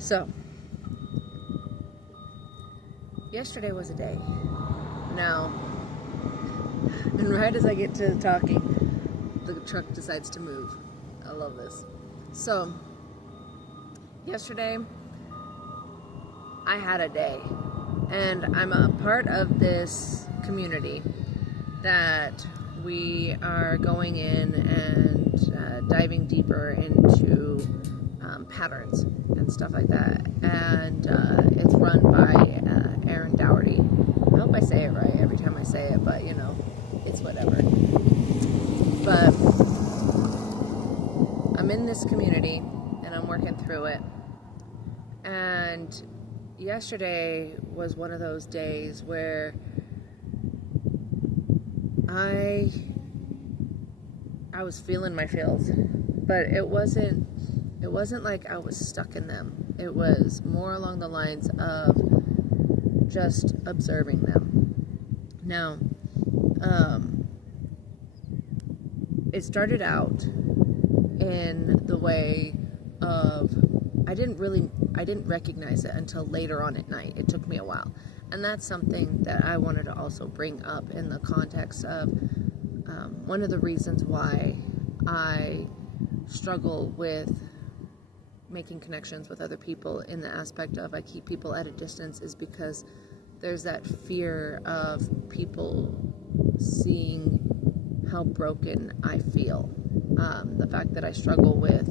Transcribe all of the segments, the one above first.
So, yesterday was a day. Now, and right as I get to talking, the truck decides to move. I love this. So, yesterday, I had a day. And I'm a part of this community that we are going in and diving deeper into patterns and stuff like that. And it's run by Aaron Dougherty. I hope I say it right every time I say it, but it's whatever. But I'm in this community and I'm working through it. And yesterday was one of those days where I was feeling my feels, but it wasn't like I was stuck in them. It was more along the lines of just observing them. Now, it started out in the way of I didn't recognize it until later on at night. It took me a while. And that's something that I wanted to also bring up in the context of one of the reasons why I struggle with making connections with other people in the aspect of I keep people at a distance is because there's that fear of people seeing how broken I feel. The fact that I struggle with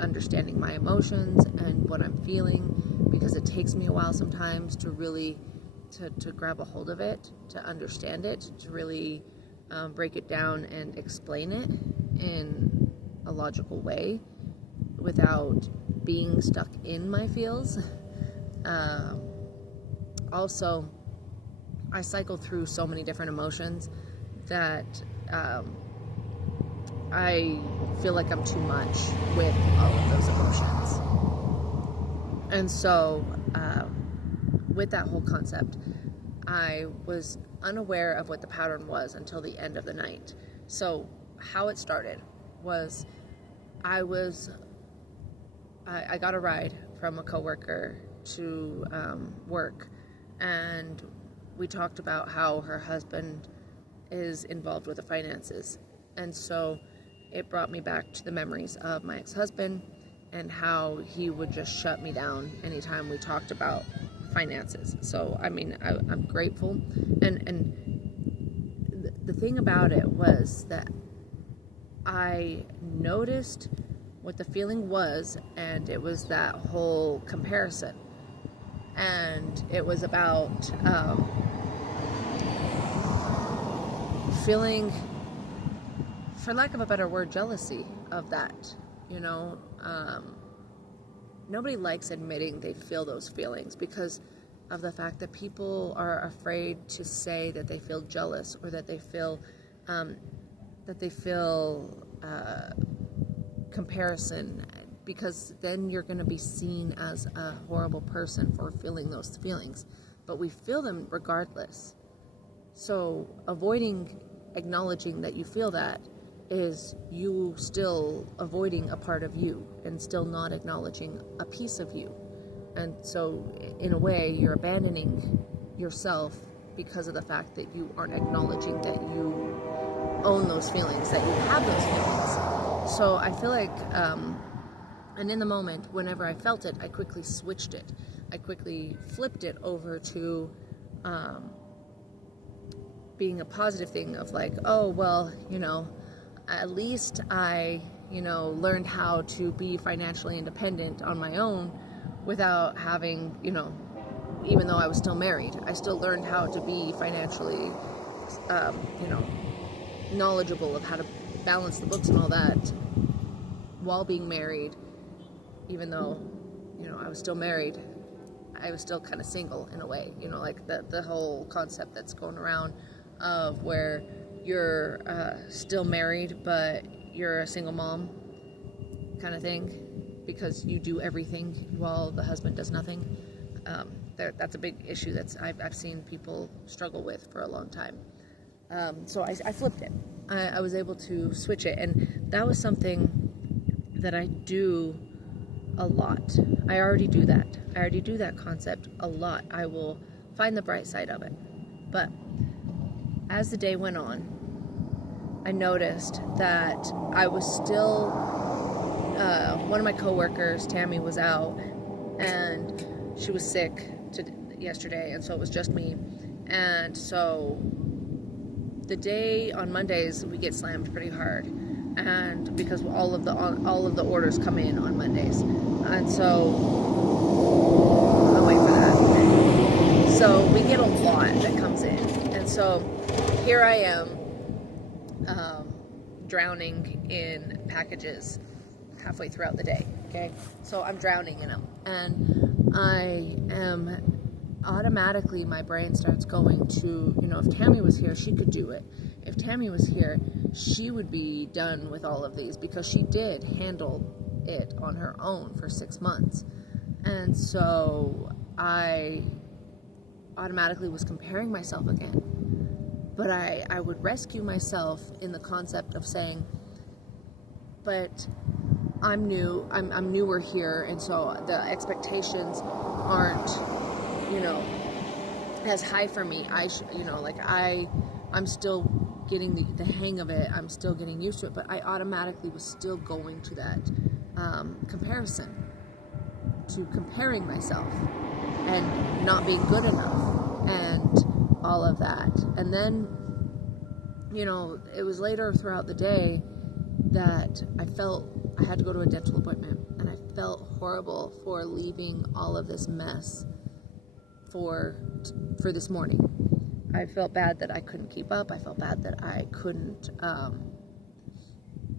understanding my emotions and what I'm feeling, because it takes me a while sometimes to really to grab a hold of it, to understand it, to really break it down and explain it in a logical way without being stuck in my feels. Also, I cycle through so many different emotions that I feel like I'm too much with all of those emotions. And so, with that whole concept, I was unaware of what the pattern was until the end of the night. So, how it started was I got a ride from a coworker to work, and we talked about how her husband is involved with the finances. And so it brought me back to the memories of my ex-husband and how he would just shut me down anytime we talked about finances. So, I'm grateful. And the thing about it was that I noticed what the feeling was, and it was that whole comparison. And it was about feeling, for lack of a better word, jealousy of that. Nobody likes admitting they feel those feelings because of the fact that people are afraid to say that they feel jealous or that they feel comparison, because then you're going to be seen as a horrible person for feeling those feelings. But we feel them regardless. So avoiding acknowledging that you feel that is you still avoiding a part of you and still not acknowledging a piece of you. And so in a way you're abandoning yourself because of the fact that you aren't acknowledging that you own those feelings, that you have those feelings. So I feel like and in the moment whenever I felt it, I quickly switched it. I quickly flipped it over to being a positive thing of like, oh well, at least I, learned how to be financially independent on my own without having, even though I was still married, I still learned how to be financially, knowledgeable of how to balance the books and all that while being married. Even though, I was still married, I was still kind of single in a way, like the whole concept that's going around of where you're still married, but you're a single mom kind of thing, because you do everything while the husband does nothing. That's a big issue that I've seen people struggle with for a long time. So I flipped it. I was able to switch it, and that was something that I do a lot. I already do that. I already do that concept a lot. I will find the bright side of it. But as the day went on, I noticed that I was still, one of my coworkers, Tammy, was out, and she was sick yesterday, and so it was just me. And so the day on Mondays, we get slammed pretty hard, and because all of the orders come in on Mondays, and so I'll wait for that. So we get a lot that comes in, and so here I am, drowning in packages halfway throughout the day. Okay, so I'm drowning in them, and I am automatically, my brain starts going to, if Tammy was here, she could do it. If Tammy was here, she would be done with all of these, because she did handle it on her own for 6 months. And so I automatically was comparing myself again. But I would rescue myself in the concept of saying, but I'm new, I'm newer here, and so the expectations aren't, as high for me. I'm still getting the hang of it. I'm still getting used to it, but I automatically was still going to that comparison, to comparing myself and not being good enough and all of that. And then, it was later throughout the day that I felt I had to go to a dental appointment, and I felt horrible for leaving all of this mess for this morning. I felt bad that I couldn't keep up. I felt bad that I couldn't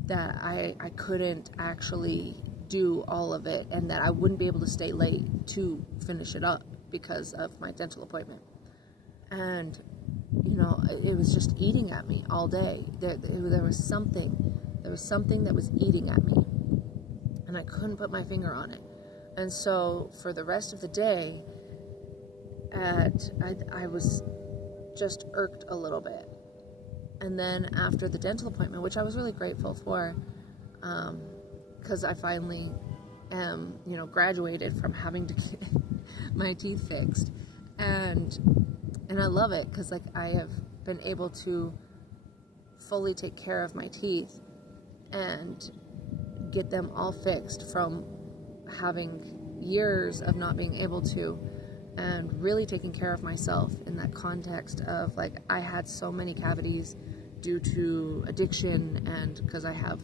I couldn't actually do all of it, and that I wouldn't be able to stay late to finish it up because of my dental appointment. And it was just eating at me all day. There was something that was eating at me, and I couldn't put my finger on it. And so for the rest of the day, I was just irked a little bit. And then after the dental appointment, which I was really grateful for, because I finally am, graduated from having to get my teeth fixed, and I love it, because I have been able to fully take care of my teeth and get them all fixed from having years of not being able to, and really taking care of myself in that context of I had so many cavities due to addiction, and because I have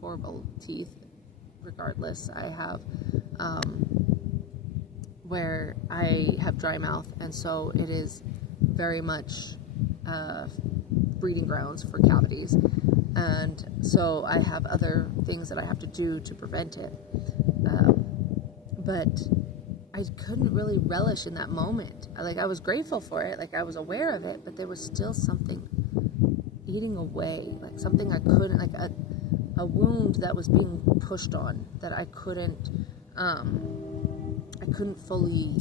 horrible teeth regardless. I have where I have dry mouth, and so it is very much breeding grounds for cavities, and so I have other things that I have to do to prevent it, but I couldn't really relish in that moment. I was grateful for it, I was aware of it, but there was still something eating away, something I couldn't, a wound that was being pushed on that I couldn't fully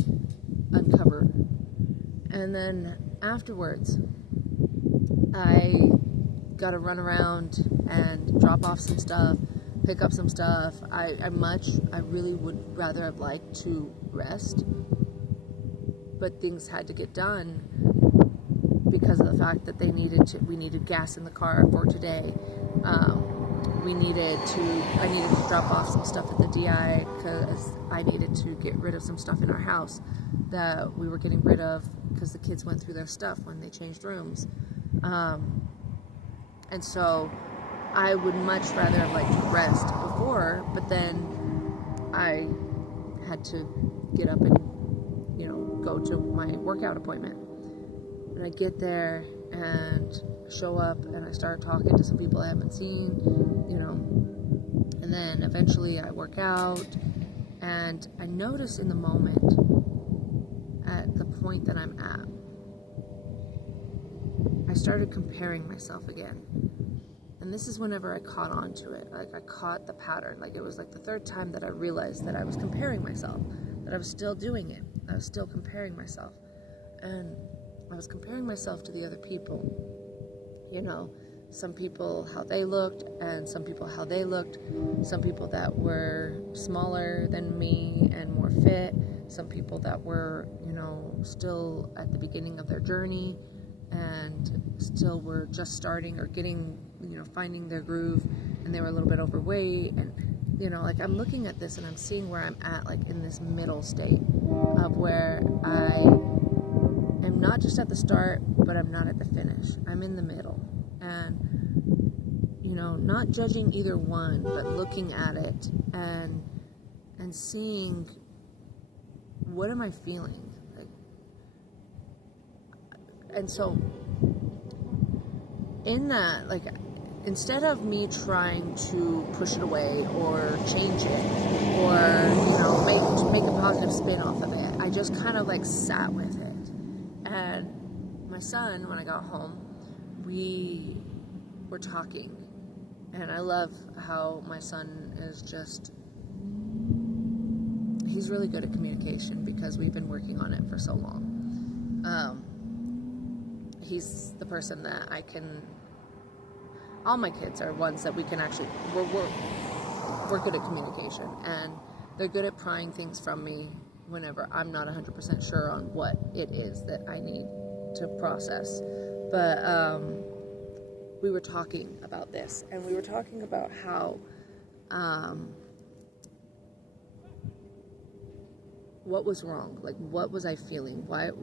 uncover. And then afterwards, I got to run around and drop off some stuff, pick up some stuff. I really would rather have liked to rest, but things had to get done because of the fact that we needed gas in the car for today. I needed to drop off some stuff at the DI because I needed to get rid of some stuff in our house that we were getting rid of because the kids went through their stuff when they changed rooms. And so I would much rather have liked to rest before, but then I had to get up and, go to my workout appointment. And I get there and show up, and I start talking to some people I haven't seen, and then eventually I work out, and I notice in the moment, at the point that I'm at, I started comparing myself again. And this is whenever I caught on to it. I caught the pattern. It was the third time that I realized that I was comparing myself, that I was still doing it. I was still comparing myself. And I was comparing myself to the other people, some people how they looked, and some people how they looked, some people that were smaller than me and more fit, some people that were, still at the beginning of their journey and still were just starting or getting, finding their groove, and they were a little bit overweight. And like, I'm looking at this and I'm seeing where I'm at, like in this middle state of where I am not just at the start, but I'm not at the finish. I'm in the middle, and not judging either one, but looking at it and seeing, what am I feeling? Like, and so in that, like, instead of me trying to push it away or change it or, make a positive spin off of it, I just kind of like sat with it. And my son, when I got home, we were talking, and I love how my son is just, he's really good at communication because we've been working on it for so long. He's the person that all my kids are ones that we can actually, we're good at communication, and they're good at prying things from me whenever I'm not 100% sure on what it is that I need to process. But we were talking about this, and we were talking about how what was wrong, like what was I feeling, what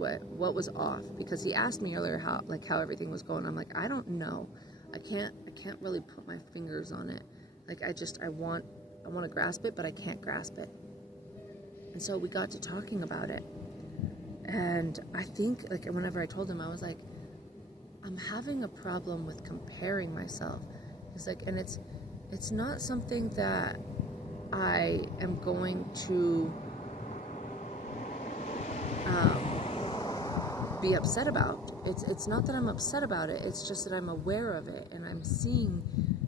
was off, because he asked me earlier how everything was going. I'm like, I don't know, I can't really put my fingers on it. Like, I want to grasp it, but I can't grasp it. And so we got to talking about it, and I think, like, whenever I told him, I was like, I'm having a problem with comparing myself. It's like, and it's not something that I am going to be upset about. It's not that I'm upset about it, it's just that I'm aware of it, and I'm seeing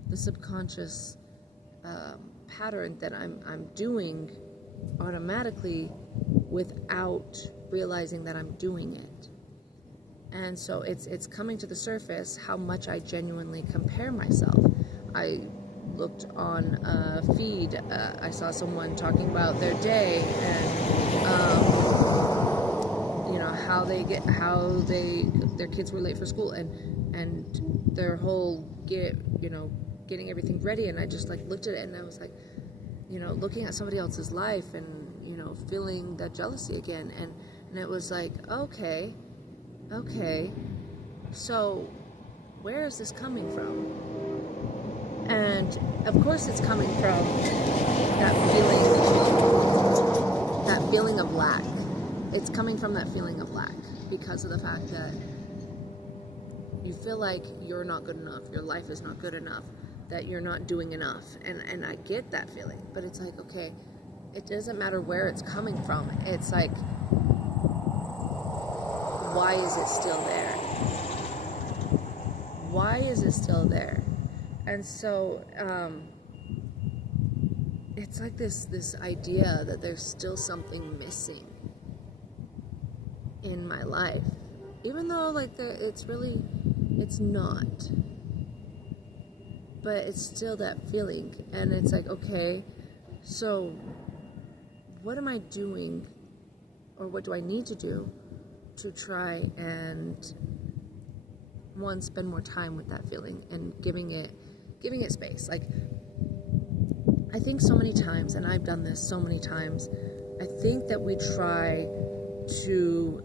the subconscious pattern that I'm doing automatically without realizing that I'm doing it. And so it's coming to the surface how much I genuinely compare myself. I looked on a feed, I saw someone talking about their day, and their kids were late for school, and their whole getting everything ready, and I just like looked at it, and I was like, looking at somebody else's life, and feeling that jealousy again, and it was like, okay, so where is this coming from? And of course it's coming from that feeling of lack. It's coming from that feeling of lack because of the fact that you feel like you're not good enough, your life is not good enough, that you're not doing enough. And I get that feeling, but it's like, okay, it doesn't matter where it's coming from. It's like, why is it still there? Why is it still there? And so it's like this idea that there's still something missing in my life, even though like it's not, but it's still that feeling. And it's like, okay, so what am I doing, or what do I need to do to try and spend more time with that feeling and giving it space? Like, I think so many times, and I've done this so many times, I think that we try to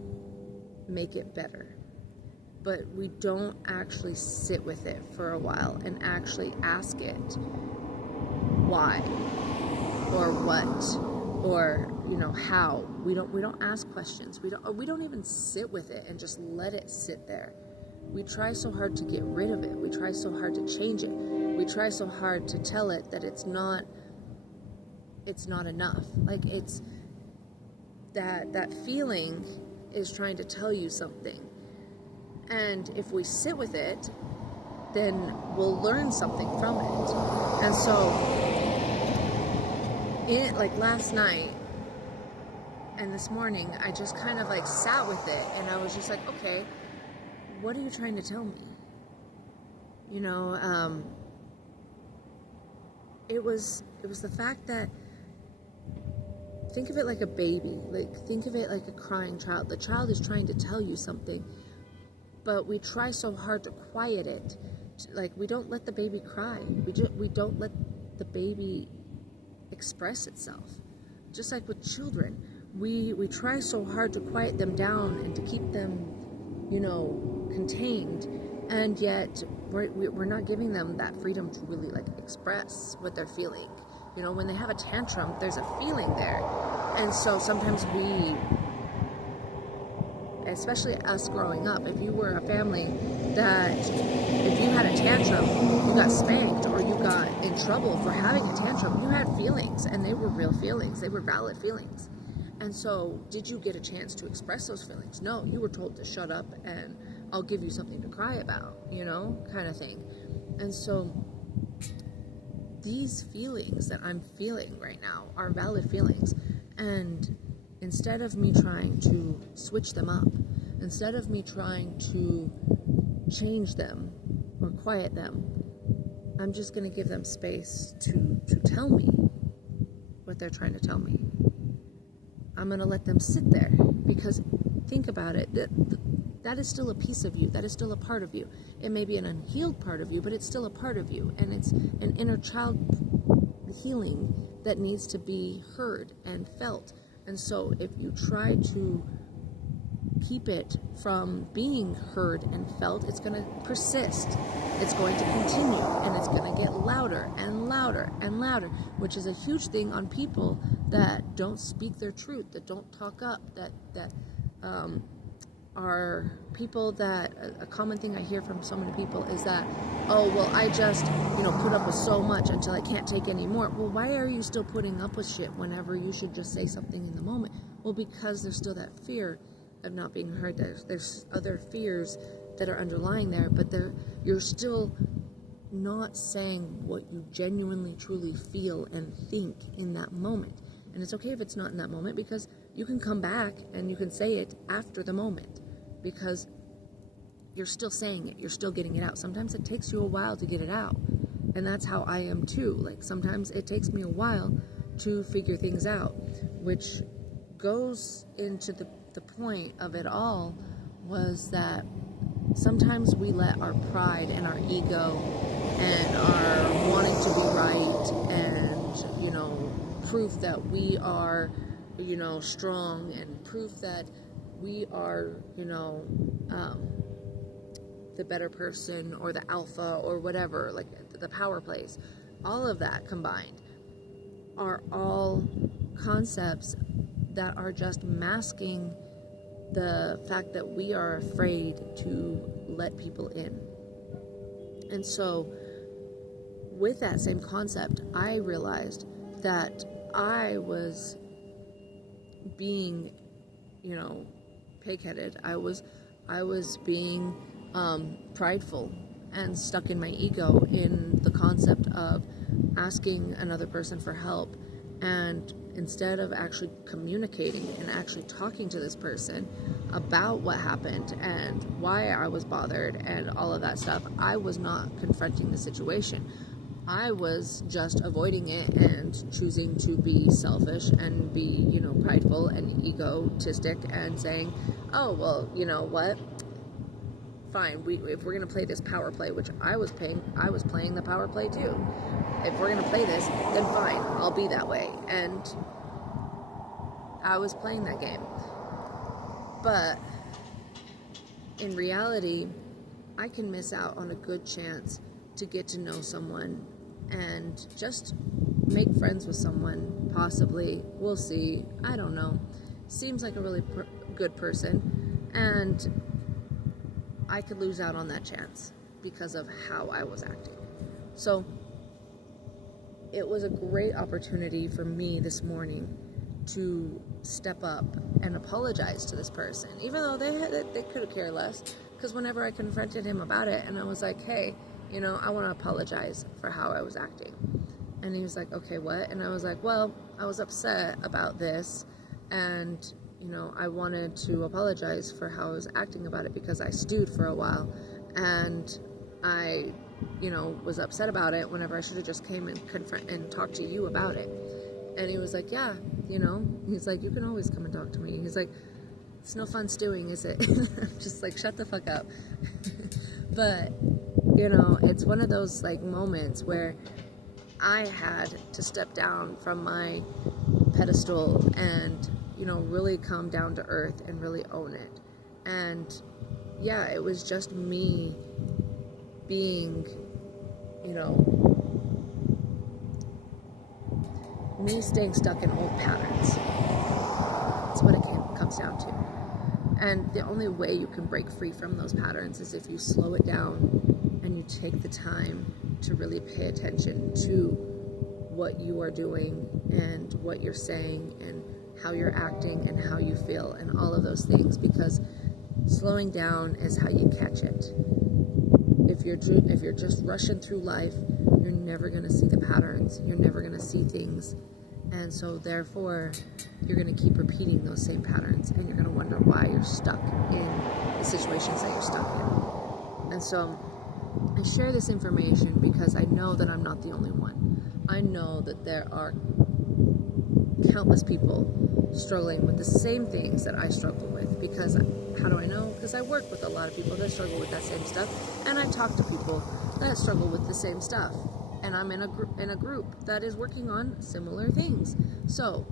make it better, but we don't actually sit with it for a while and actually ask it why or what, or how. We don't ask questions. We don't even sit with it and just let it sit there. We try so hard to get rid of it. We try so hard to change it. We try so hard to tell it that it's not enough. Like, it's that feeling is trying to tell you something. And if we sit with it, then we'll learn something from it. And so, like last night and this morning, I just kind of like sat with it, and I was just like, okay, what are you trying to tell me? You know, it was the fact that, think of it like a baby, like think of it like a crying child. The child is trying to tell you something, but we try so hard to quiet it. Like, we don't let the baby cry. We don't let the baby express itself. Just like with children, we try so hard to quiet them down and to keep them, contained, and yet we're not giving them that freedom to really like express what they're feeling. When they have a tantrum, there's a feeling there. And so sometimes especially us growing up, if you were a family that, if you had a tantrum, you got spanked or you got in trouble for having a tantrum, you had feelings, and they were real feelings. They were valid feelings. And so, did you get a chance to express those feelings? No, you were told to shut up and I'll give you something to cry about, kind of thing. And so, these feelings that I'm feeling right now are valid feelings. And instead of me trying to switch them up, instead of me trying to change them or quiet them, I'm just going to give them space to tell me what they're trying to tell me. I'm going to let them sit there, because think about it, that is still a piece of you. That is still a part of you. It may be an unhealed part of you, but it's still a part of you. And it's an inner child healing that needs to be heard and felt. And so if you try to keep it from being heard and felt, it's going to persist. It's going to continue, and it's going to get louder and louder and louder, which is a huge thing on people that don't speak their truth, that don't talk up, that are people that, a common thing I hear from so many people is that, oh, well, I just, put up with so much until I can't take any more. Well, why are you still putting up with shit whenever you should just say something in the moment? Well, because there's still that fear of not being heard. There's other fears that are underlying there, but you're still not saying what you genuinely, truly feel and think in that moment. And it's okay if it's not in that moment, because you can come back and you can say it after the moment, because you're still saying it, you're still getting it out. Sometimes it takes you a while to get it out, and that's how I am too. Like, sometimes it takes me a while to figure things out, which goes into the point of it all, was that sometimes we let our pride and our ego and our wanting to be right and, proof that we are, strong, and proof that we are, the better person or the alpha or whatever, like the power plays, all of that combined are all concepts that are just masking the fact that we are afraid to let people in. And so with that same concept, I realized that I was being, pig-headed. I was being prideful and stuck in my ego in the concept of asking another person for help, and instead of actually communicating and actually talking to this person about what happened and why I was bothered and all of that stuff, I was not confronting the situation. I was just avoiding it and choosing to be selfish and be, prideful and egotistic and saying, oh, well, you know what? Fine, if we're going to play this power play, which I was playing the power play too. If we're going to play this, then fine, I'll be that way. And I was playing that game. But in reality, I can miss out on a good chance to get to know someone and just make friends with someone, possibly. We'll see. I don't know. Seems like a really good person, and I could lose out on that chance because of how I was acting. So it was a great opportunity for me this morning to step up and apologize to this person, even though they could have cared less, because whenever I confronted him about it and I was like, hey, I want to apologize for how I was acting. And he was like, okay, what? And I was like, well, I was upset about this, and I wanted to apologize for how I was acting about it, because I stewed for a while and I you know, was upset about it whenever I should have just came and confront and talked to you about it. And he was like, yeah, you know, he's like, you can always come and talk to me. He's like, it's no fun stewing, is it? I'm just like, shut the fuck up. But, you know, it's one of those like moments where I had to step down from my pedestal and, you know, really come down to earth and really own it. And yeah, it was just me being, you know, me staying stuck in old patterns. That's what it comes down to. And the only way you can break free from those patterns is if you slow it down and you take the time to really pay attention to what you are doing and what you're saying and how you're acting and how you feel and all of those things, because slowing down is how you catch it. If you're just rushing through life, you're never going to see the patterns. You're never going to see things. And so therefore, you're going to keep repeating those same patterns, and you're going to wonder why you're stuck in the situations that you're stuck in. And so I share this information because I know that I'm not the only one. I know that there are countless people struggling with the same things that I struggle with. Because how do I know? Because I work with a lot of people that struggle with that same stuff, and I talk to people that struggle with the same stuff. And I'm in a group that is working on similar things. So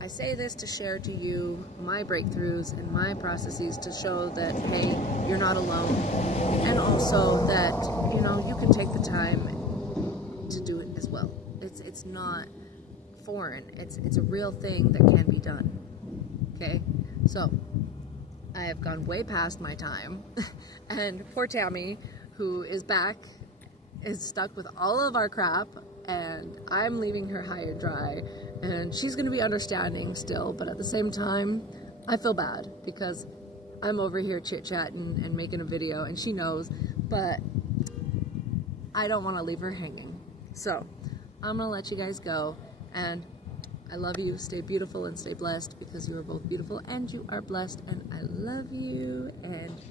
I say this to share to you my breakthroughs and my processes to show that, hey, you're not alone. And also that, you know, you can take the time to do it as well. It's not foreign. It's a real thing that can be done. Okay? So I have gone way past my time. And poor Tammy, who is back, is stuck with all of our crap, and I'm leaving her high and dry, and she's going to be understanding still, but at the same time I feel bad because I'm over here chit-chatting and making a video, and she knows, but I don't want to leave her hanging. So I'm going to let you guys go, and I love you. Stay beautiful and stay blessed, because you are both beautiful and you are blessed, and I love you, and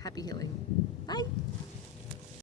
happy healing. Bye.